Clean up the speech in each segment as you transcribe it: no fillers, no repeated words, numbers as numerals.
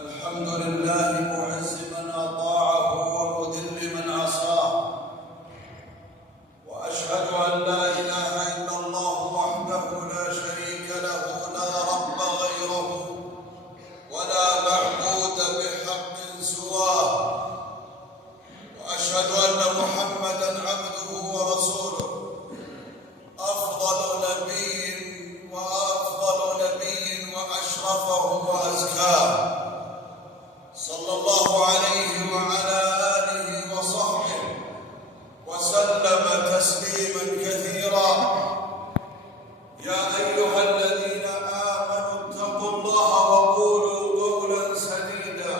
الحمد لله معز من أطاعه ومذل من عصاه، وأشهد أن لا إله إلا الله وحده لا شريك له لا رب غيره ولا معبود بحق سواه، وأشهد أن محمدًا عبده ورسوله أفضل نبي وأشرفه وأزكاه، صلى الله عليه وعلى آله وصحبه وسلم تسليما كثيرا. يا أيها الذين آمنوا اتقوا الله وقولوا قولا سديدا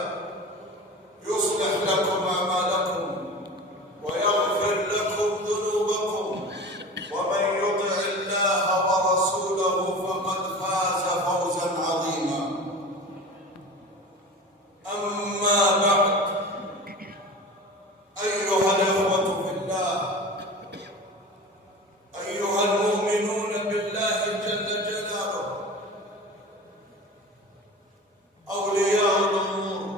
يصلح لكم أعمالكم ويغفر لكم ذنوبكم، ومن يطع الله ورسوله فقد فاز فوزا عظيما. أما بعد، أيها الإخوة في الله، أيها المؤمنون بالله جل جلاله، أولياء الأمور،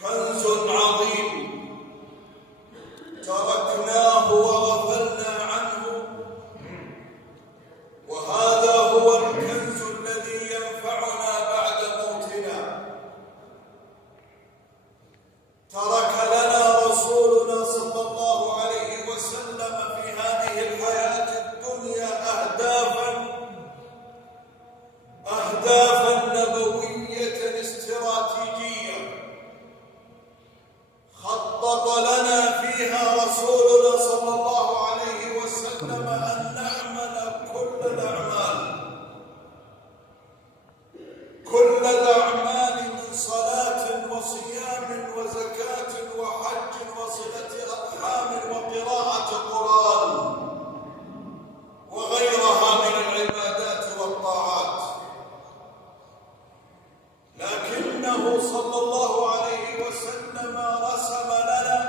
كنز عظيم تركناه وغفلنا عنه، وهذا هو الكنز الذي ينفعنا بعد موتنا. ترك لنا رسولنا صلى الله عليه وسلم في هذه الحياة الدنيا أهدافا نبوية استراتيجية خطط لنا فيها رسولنا صلى الله عليه وسلم أن نعمل كل الأعمال من صلاة وصيام وزكاة وحج وصلة أرحام وقراءة قرآن وغيرها من العبادات والطاعات، لكنه صلى الله عليه وسلم رسم لنا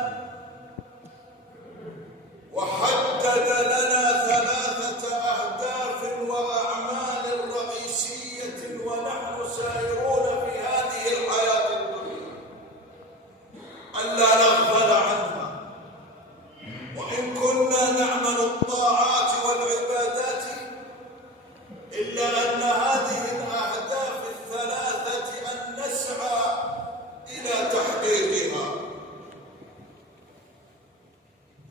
وحدد لنا 3 أهداف وأعمال رئيسية ونحن سائرون في هذه الحياة الدنيا ألا نغفل عنها. وإن كنا نعمل الطاعات والعبادات إلا أن هذه الأهداف ال3 أن نسعى إلى تحقيقها.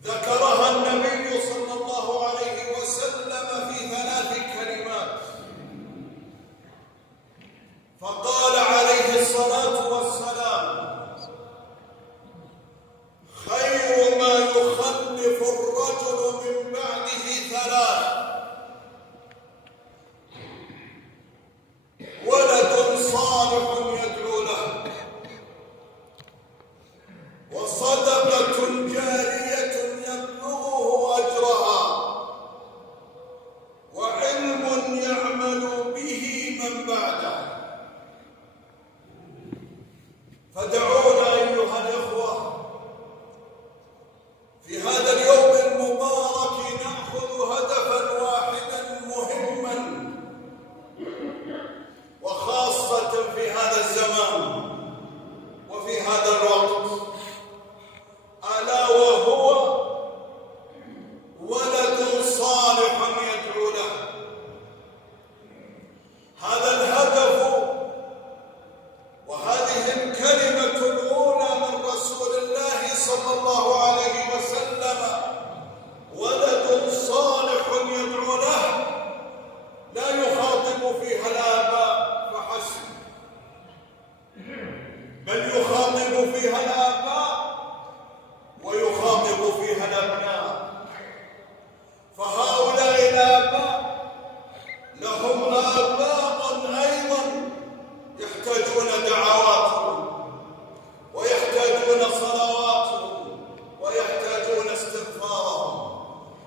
ذكرها النبي صلى الله عليه وسلم في 3 كلمات، فقال عليه الصلاة والسلام: خير ما يخلف الرجل من بعده 3: ولد صالح يدعو له، وصدقة جارية يبلغه أجرها، وعلم يعمل به من بعده. فدعونا أيها الإخوة في هذا اليوم المبارك نأخذ هدفا واحدا مهما، وخاصة في هذا الزمان وفي هذا الوقت، ألا وهو ولد صالح يدعو له. هذا الهدف وهذه الكلمة الأولى من رسول الله صلى الله عليه وسلم، ولد صالح يدعو له، لا يخاطب فيها الآباء فحسب، بل يخاطب فيها الآباء ويخاطب فيها الأبناء. فهؤلاء الآباء لهم آباء أيضا يحتاجون دعواتهم ويحتاجون صلواتهم ويحتاجون استغفارهم،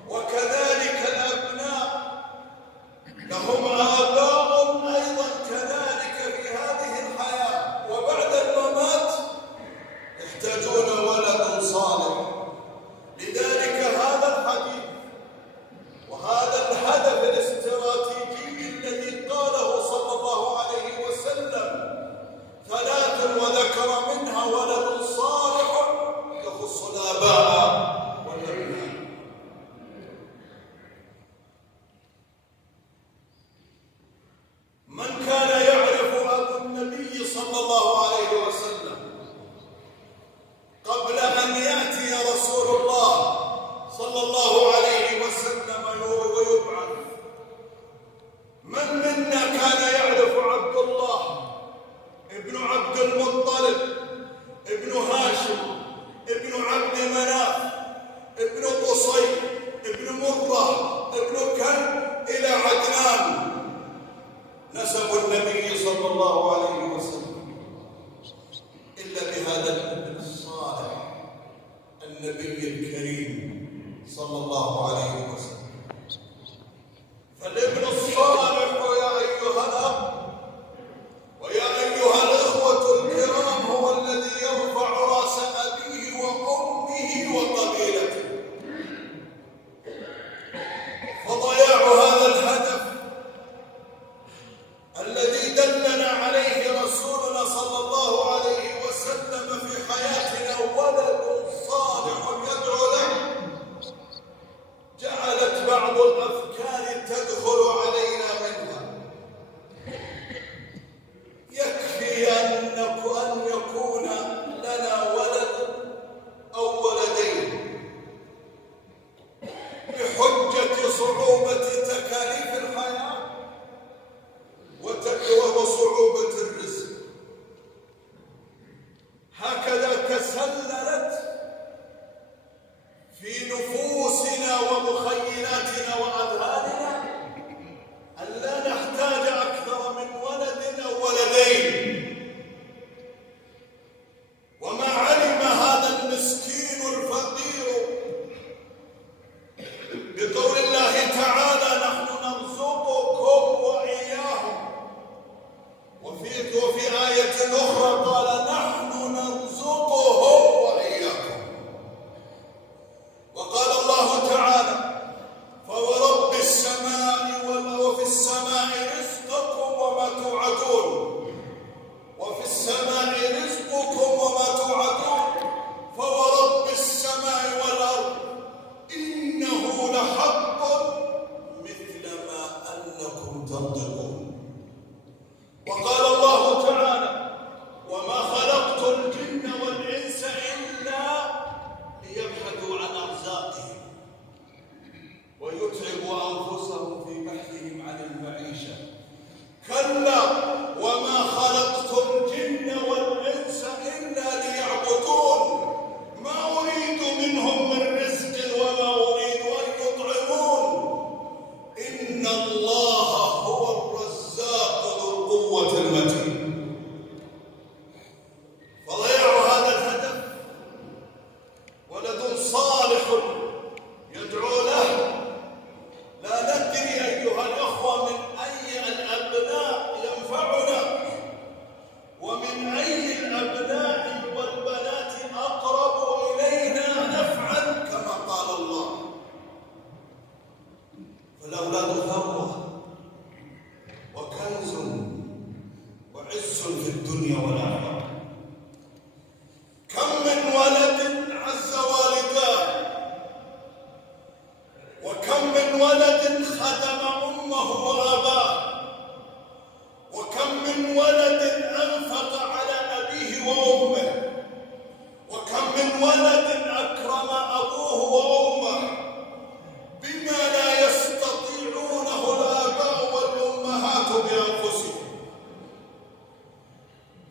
وكذلك الأبناء لهم آباء أيضا كذلك في هذه الحياة، وبعد الممات صلى الله عليه وسلم إلا بهذا الابن الصالح النبي الكريم صلى الله عليه وسلم. فالابن الصالح يا أيها الأب ويا أيها الإخوة الكرام هو الذي يرفع رأس أبيه وأمه وقبيلته. فضياع هذا الهدف الذي دلنا عليه رسولنا صلى الله عليه وسلم في حياتنا ولد صالح يدعو له، جعلت بعض الأفكار تدخل علينا منها. يكفي أن يكون لنا ولد أو ولدين بحجة صعوبة تكاليف الحياة وصعوبة الرزق. هكذا تسللت في نفوسنا ومخيلاتنا وأذهاننا أن لا نحتاج أكثر من ولد أو ولدين. وما علم هذا المسكين الفقير بقول الله تعالى: نحن نرزقكم وإياهم. وفي آية أخرى قال: نحن نرزقهم وإياكم. وقال الله تعالى: فورب السماء وفي السماء رزقكم وما توعدون. وفي السماء رزقكم وما توعدون فورب السماء والأرض إنه لحق مثل ما أنكم تنطقون. وقال الله تعالى: وما خلقت الجن والإنس إلا ليبحثوا عن أرزاقهم ويتعبوا أنفسهم في بحثهم عن المعيشة. كلا وما خلقت الجن والإنس إلا ليعبدون ما أريد منهم من رزق وما أريد أن يطعمون إن الله هو الرزاق ذو القوة المتين. فضياع هذا الهدف ولد صالح يدعو له. لا ندري أيها الأخوة من أي الأبناء ينفعنا ومن أي الأبناء والبنات أقرب إلينا نفعا كما قال الله: فالأولاد ثروة وكنز وعز في الدنيا والآخرة. كم من ولد عز والداه، وكم من ولد خدم أمه وأباه، وكم من ولد أنفق على أبيه وأمه، وكم من ولد أكرم أبوه وأمه بما لا يستطيعونه الآباء والأمهات بأنفسهم.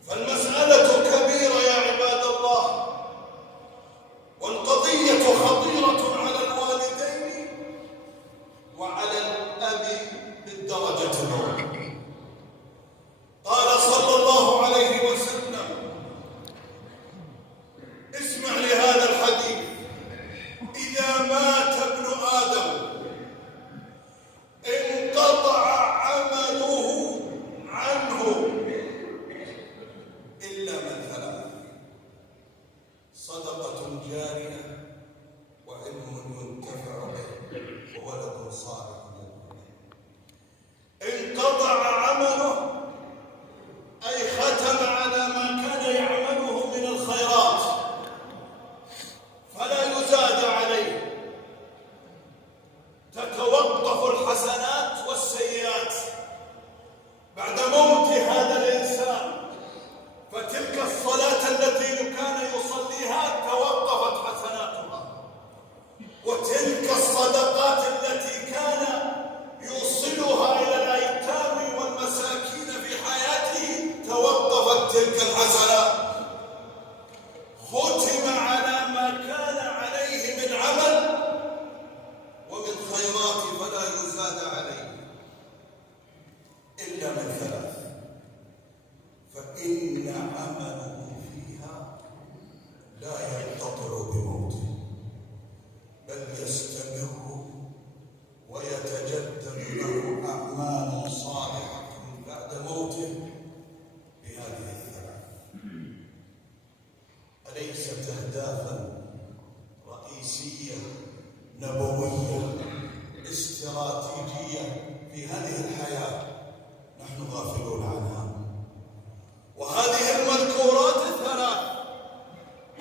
فالمسألة كبيرة يا عباد الله، والقضية خطيرة على الوالدين وعلى الأب بالدرجة الأولى. قال صلى الله عليه وسلم: اسمع لهذا الحديث: إذا مات ابن آدم انقطع عمله عنه إلا من ثلاث: صدقة جارية وعلم ينتفع به وولد صالح يدعو له. انقطع عمله أي ختم على ما كان يعمله من الخيرات فلا يزاد عليه. تتوقف الحسنات والسيئات بعد موت هذا الإنسان. فتلك الصلاة التي كان يصليها توقفت حسناتها، وتلك الصدقات التي كان يوصلها إلى الأيتام والمساكين في حياته توقفت تلك الحسنات. ختم على ما كان عليه من عمل ومن خيرات فلا يزاد عليه إلا من ثلاث: عمله فيها لا ينقطع بموته، بل يستمر ويتجدد له أعمال صالحة بعد موته بهذه الثلاث. أليست أهدافا رئيسية نبوية استراتيجية في هذه الحياة نحن غافلون عنها؟ وهذه المذكورات الثلاث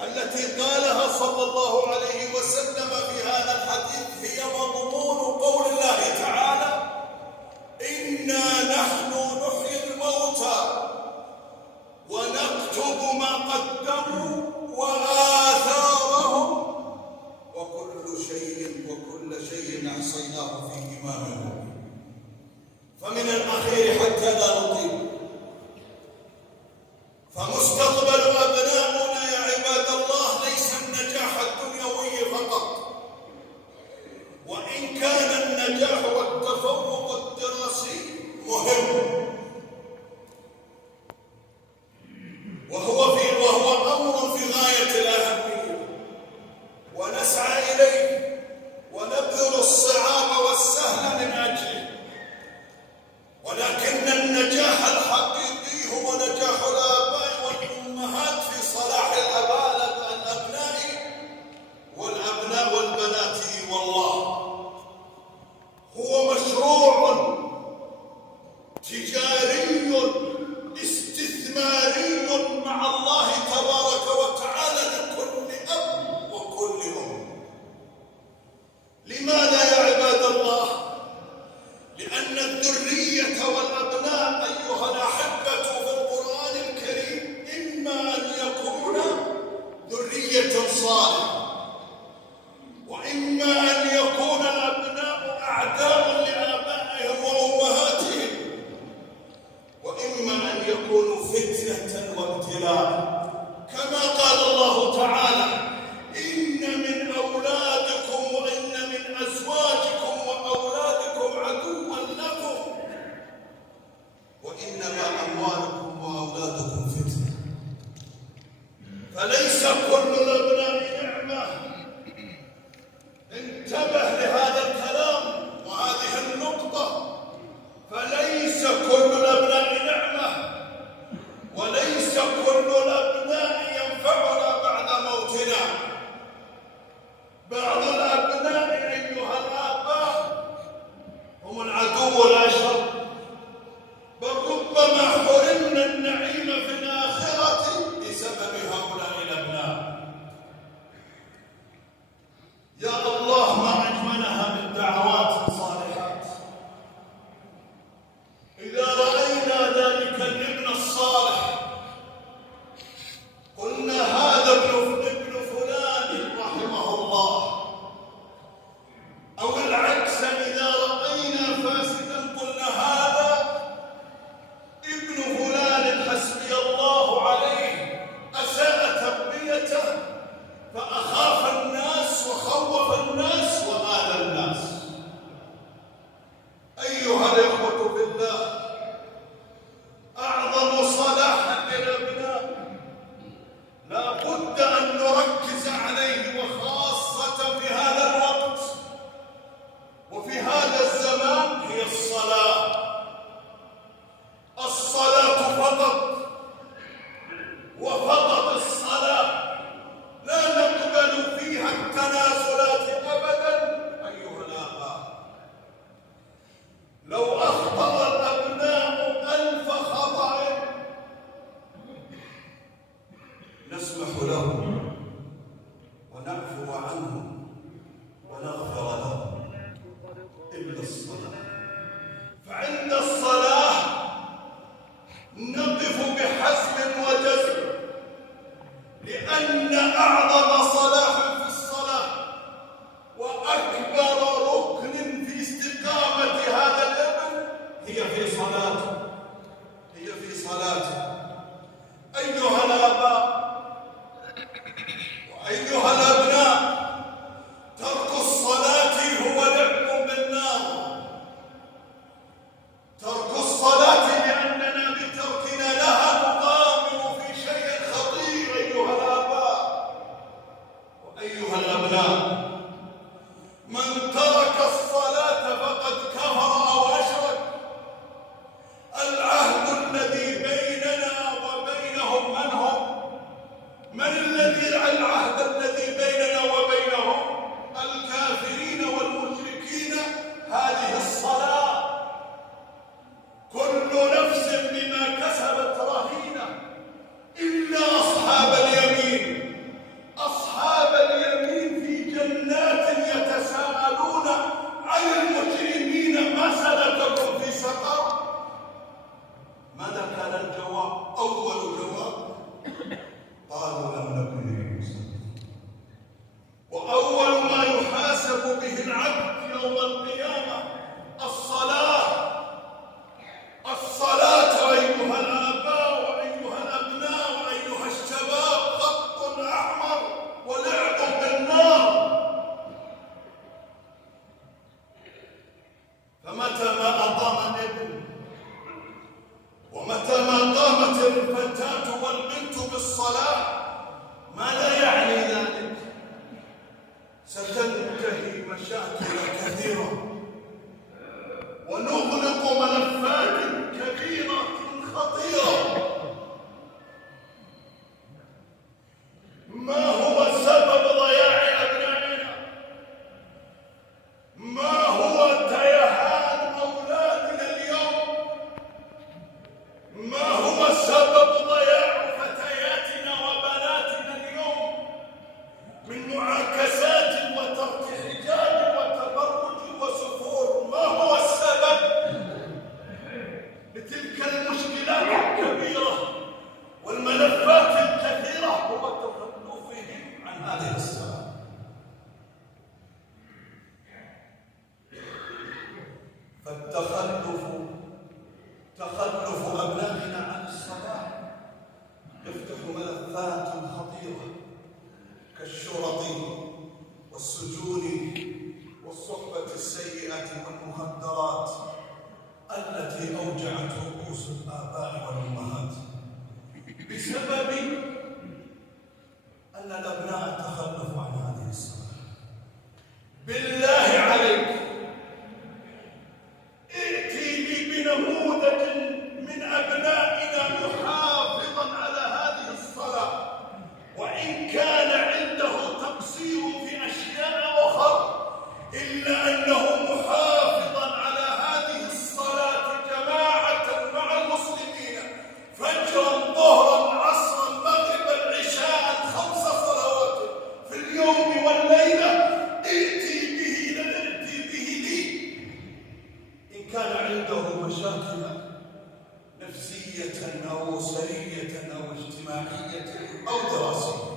التي قالها صلى الله عليه وسلم في هذا الحديث هي مضمون قول الله تعالى: إنا نحن نحيي الموتى ونكتب ما قدموا وآثارهم وكل شيء أحصيناه في إمام مبين. فمن الأخير حتى لا نطيل، فمستقبل أبناؤنا يا عباد الله ليس النجاح الدنيوي فقط، وإن كان النجاح والتفوق الدراسي مهم وهو أمر في غاية الأهمية ونسعى إليه ونبذل الصعاب والسهل من أجله، ولكن النجاح الحقيقي هو نجاح الآباء والأمهات في صلاح الأبناء والبنات والله. هو مشروع تجاري استثماري مع الله تبارك وتعالى لكل أب وكل أم. لماذا يا عباد الله؟ لأن الذرية والأبناء أيها الأحبة في القرآن الكريم إما أن يكون ذرية صالحة، وإما أن يكون الأبناء أعداء لآبائهم وأمهاتهم، وإما أن يكونوا فتنة وابتلاء، كما قال الله تعالى: إن من أولادكم وإن من أزواجكم وأولادكم عدوا لكم وإنما أموالكم وأولادكم فتنة. فليس كل الأبناء نعمة. انتبه لهذا الكلام وهذه النقطة. فليس كل الأبناء نعمة، وليس كل الأبناء ينفعنا بعد موتنا. بعض الأبناء أيها الآباء هم العدو الأشر، بل ربما حرمنا النعيم في الآخرة بسبب هؤلاء الأبناء. يا الله ما أجملها من دعوات صالحات. إذا رأينا ذلك الابن الصالح قلنا هذا ابن فلان رحمه الله، أو العكس إذا رأينا فاسدا قلنا هذا ابن فلان حسبي الله بما كسبت رهينة إلا أصحاب اليمين. أصحاب اليمين في جنات يتساءلون عن المجرمين ما سلككم في سقر. ماذا كان الجواب؟ أول جواب قالوا لم نكن من المصلين. وأول ما يحاسب به العبد يوم القيامة الصلاة. الصلاة أيها الآباء وأيها الأبناء وأيها الشباب خط أحمر ولعب بالنار. فمتى ما أقام الابن ومتى ما قامت الفتاة والبنت بالصلاة، ما لا يعني ذلك ستنتهي مشاكل كثيرة ونغلق ملفات كبيرة خطيرة. ما هو سبب ضياع أبنائنا؟ ما هو تيهان أولادنا اليوم؟ ما هو سبب ضياع فتياتنا وبناتنا اليوم من معاكسات وترك حجاب وتبرج وسفور؟ ما هو السبب لتلك المشكلات الكبيرة والملفات الكثيرة؟ هو تخلفهم عن هذه الصلاة. فالتخلف تخلف أبنائنا عن الصلاة يفتح ملفات خطيرة كالشرط والسجون والصحبة السيئة والمخدرات التي أوجعت رؤوس الآباء والأمهات بسبب أن الأبناء تخلفوا عن هذه الصلاة. بالله عليك ائتي لي بنموذج من أبنائنا محافظا على هذه الصلاة، وإن كان عنده تقصير في أشياء أخرى إلا أنه محافظا على هذه الصلاة جماعة مع المسلمين فجرا ظهرا عصرا مغربا عشاء 5 صلوات في اليوم والليلة. ائتي به لي إن كان عنده مشاكل نفسية أو أسرية أو اجتماعية أو دراسية.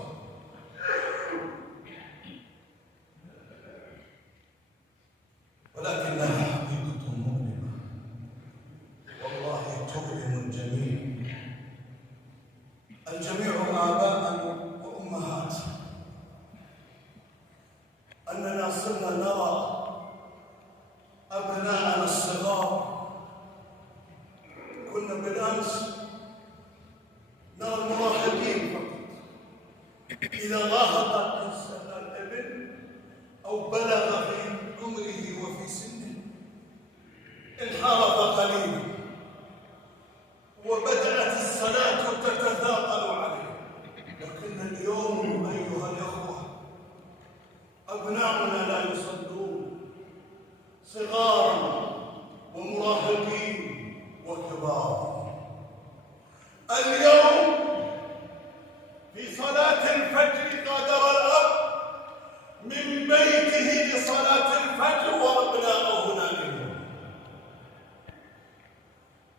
ولكنها حقيقة مؤلمة والله تؤلم الجميع. الجميع آباء وأمهات. أننا صرنا نرى أبناءنا الصغار. كنا بالأمس نرى المراهقين فقط. إذا راهق الابن أو بلغ في عمره وفي سنه انحرف قليلا وبدأت الصلاة تتثاقل عليه. لكن اليوم أيها الأخوة أبناؤنا لا يصلون، صغارا ومراهقين وكبار. اليوم في صلاة الفجر غادر الأب من بيته لصلاة الفجر وأبناؤه نائمون.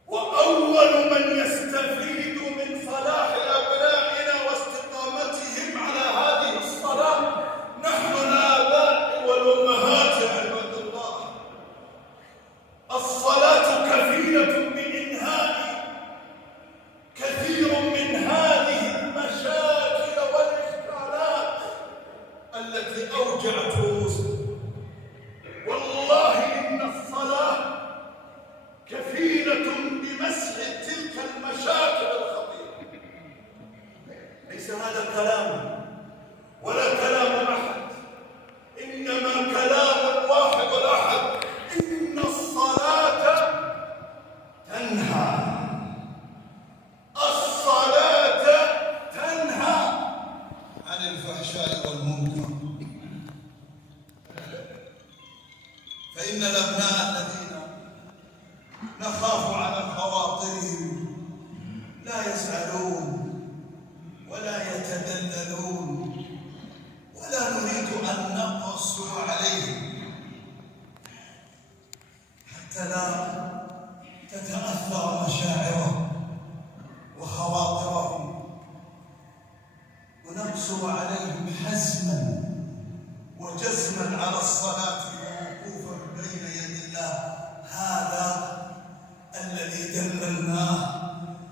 وأول من يستفيد من صلاح أبنائنا واستقامتهم على هذه الصلاة نحن الآباء والأمهات يا عباد الله. الصلاة كفيلة بإنهاء كثير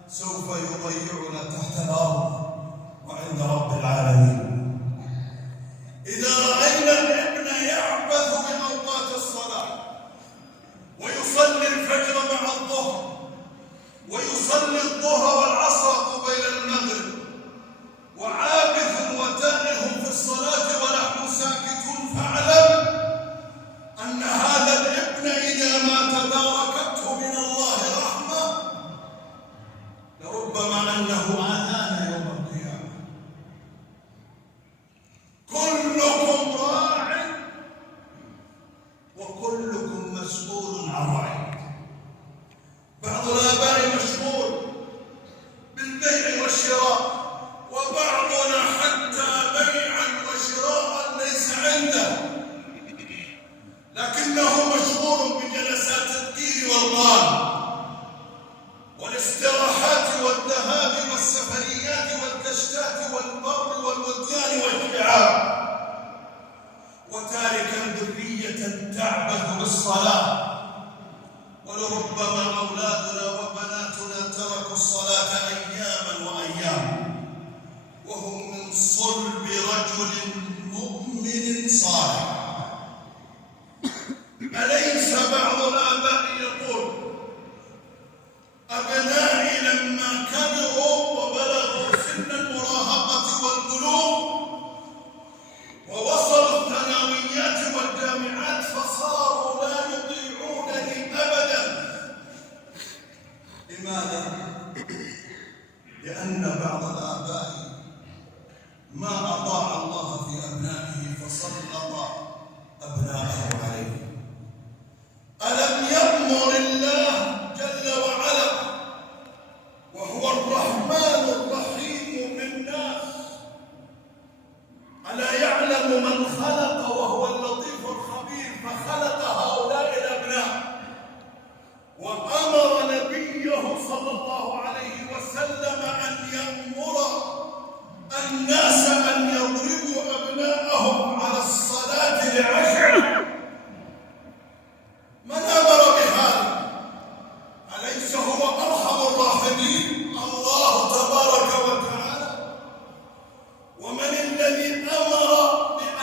سوف يضيعنا تحت الأرض وعند رب العالمين. إذا رأينا الابن يعبث بأوقات الصلاة ويصلي الفجر مع الظهر ويصلي الظهر والعصر قبيل المغرب وعابث وتائه في الصلاة ونحن ساكتون، فاعلم أن هذا الابن إذا ما تداركته من الله رحمة لربما أنه آذانا يوم القيامة. كلكم راع وكلكم مسؤول عن رعيته. بعض الآباء مشغول بالبيع والشراء، وبعضنا حتى بيعا وشراء ليس عنده، لكنه مشغول بجلسات الدين والقال والاستراحات والذهاب والسفريات والكشتات والبر والوديان والشعاب، وتاركا ذرية تعبث بالصلاة. ولربما أولادنا وبناتنا تركوا الصلاة أياما وأياما وهم من صلب رجل مؤمن صالح. أليس بعض الآباء يقول أبنائي لما كبروا وبلغوا سن المراهقة والبلوغ ووصلوا الثانويات والجامعات فصاروا لا يطيعونني أبدا. لماذا؟ لأن بعض الآباء ما أطاع الله في أبنائه فسلط أبنائه عليه. ألم يأمر الله جل وعلا وهو الرحمن الرحيم بالناس ألا يعلم من خلق وهو اللطيف الخبير فخلق هؤلاء الأبناء، وأمر نبيه صلى الله عليه وسلم أن يأمر الناس أن يضربوا أبناءهم على الصلاة ل10. من أمر بهذا؟ أليس هو أرحم الراحمين الله تبارك وتعالى؟ ومن الذي أمر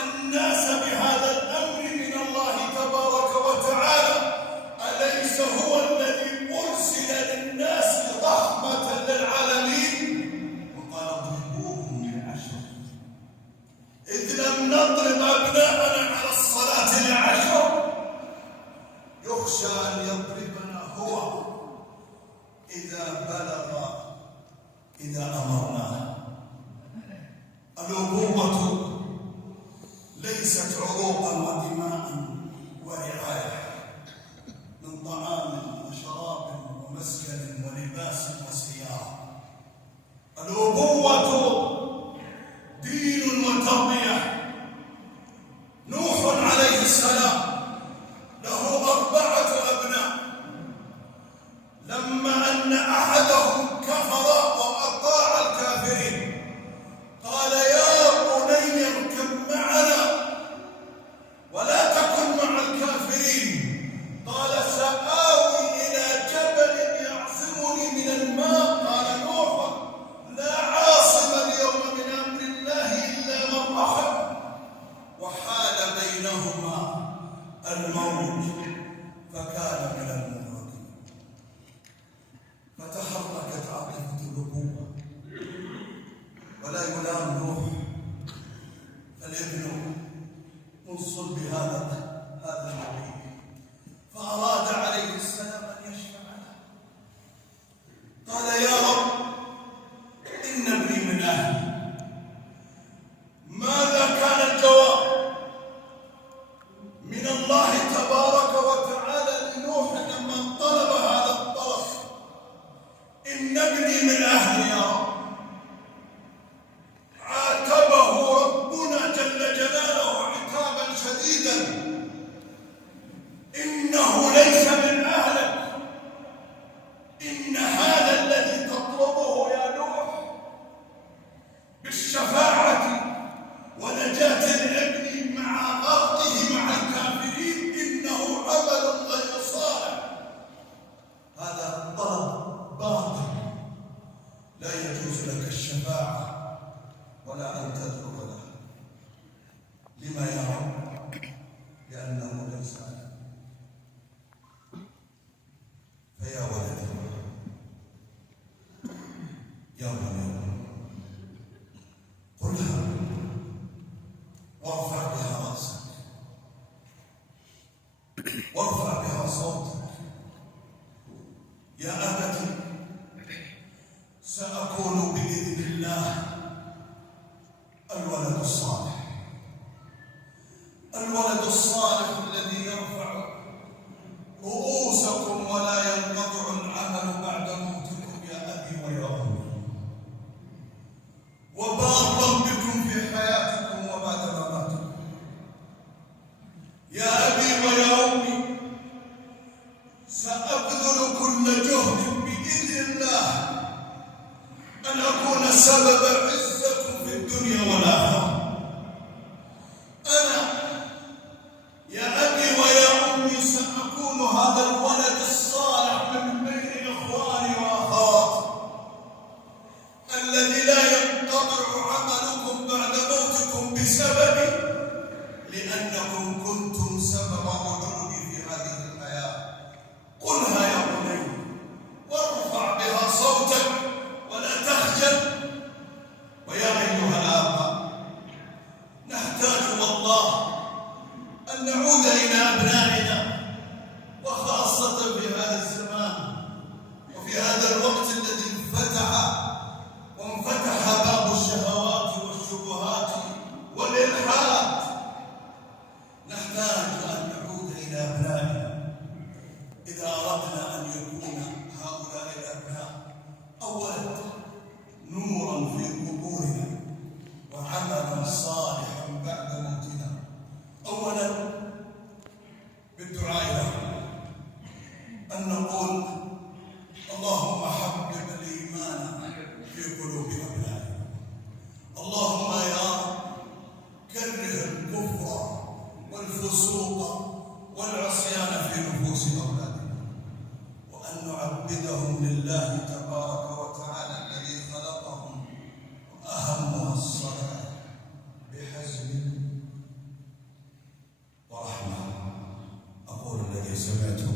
الناس بهذا الأمر من الله تبارك وتعالى؟ أليس هو الذي أرسل للناس رحمة للعالمين؟ وقال اضربوهم ل10. إذ لم نضرب أبناءنا على الصلاة ل10 يخشى أن يضربنا هو إذا أمرناه. الأبوة ليست عروقا ودماء ورعاية من طعام وشراب ومسكن ولباس وسيارة. الأبوة دين وتربية. نوح عليه السلام له 4 أبناء، لما أن أحدهم كفر وأطاع الكافرين قال يا بني اركب معنا ولا تكن مع الكافرين. قال سآوي إلى جبل يعصمني من الماء. قال نوح لا عاصم اليوم من أمر الله إلا من رحم، وحال بينهما الموت فكان من المغرقين. فتحركت عاطفة الأبوة، ولا يلام نوح الابن من صلب هذا النبي، فأراد عليه السلام أن يشفع له. قال يا رب إن ابني من أهلي. ماذا كان الجواب من الله تبارك وتعالى لنوح لما طلب هذا الطلب؟ إن ابني من أهلي يا رب. عاتبه ربنا جل جلاله عتابا شديدا. إنه ليس من أهلك. إن هذا الذي تطلبه يا نوح بالشفاعة ونجاة الابن مع غرقه مع الكافرين إنه عمل غير صالح. هذا طلب باطل الشفاعة ولا أن تذكر له. لما يا رب؟ لأنه ليس له. فيا ولدي يا بني قلها وارفع بها رأسك وارفع بها صوتك. يا أبت سأكون بإذن الله الولد الصالح، الولد الصالح الذي يرفع رؤوسكم ولا ينقطع العمل بعد موتكم يا أبي ويا أمي، وبارا بكم في حياتكم وبعد مماتكم. يا أبي ويا أمي سأبذل كل جهد بإذن الله أن أكون سبب عزكم في الدنيا والآخرة. أنا يا أبي ويا أمي سأكون هذا الولد الصالح من بين إخواني وأخواتي الذي لا ينقطع عملكم بعد موتكم بسببي، لأنكم كنتم سبب وجودي في هذه الحياة. قلها يا بني وارفع بها صوتك ولا تخجل. ويا أيها الآباء نحتاج والله أن نعود إلى أبنائنا، وخاصة في هذا الزمان وفي هذا الوقت الذي وانفتح باب الشهوات والشبهات والإلحاد. نحتاج أن نعود إلى أبنائنا إذا أردنا أن يكون هؤلاء الأبناء أولا نورا في قبورنا وعملا صالحا بعد موتنا. أولا بالدعاء لهم، أن نقول اللهم حبب الإيمان في قلوب أبنائنا، اللهم يا رب كره الكفر والفسوق والعصيان في نفوس أولادنا، وأن نعبدهم لله تبارك وتعالى الذي خلقهم، وأهمها الصلاة بحزم ورحمة. أقول الذي سمعته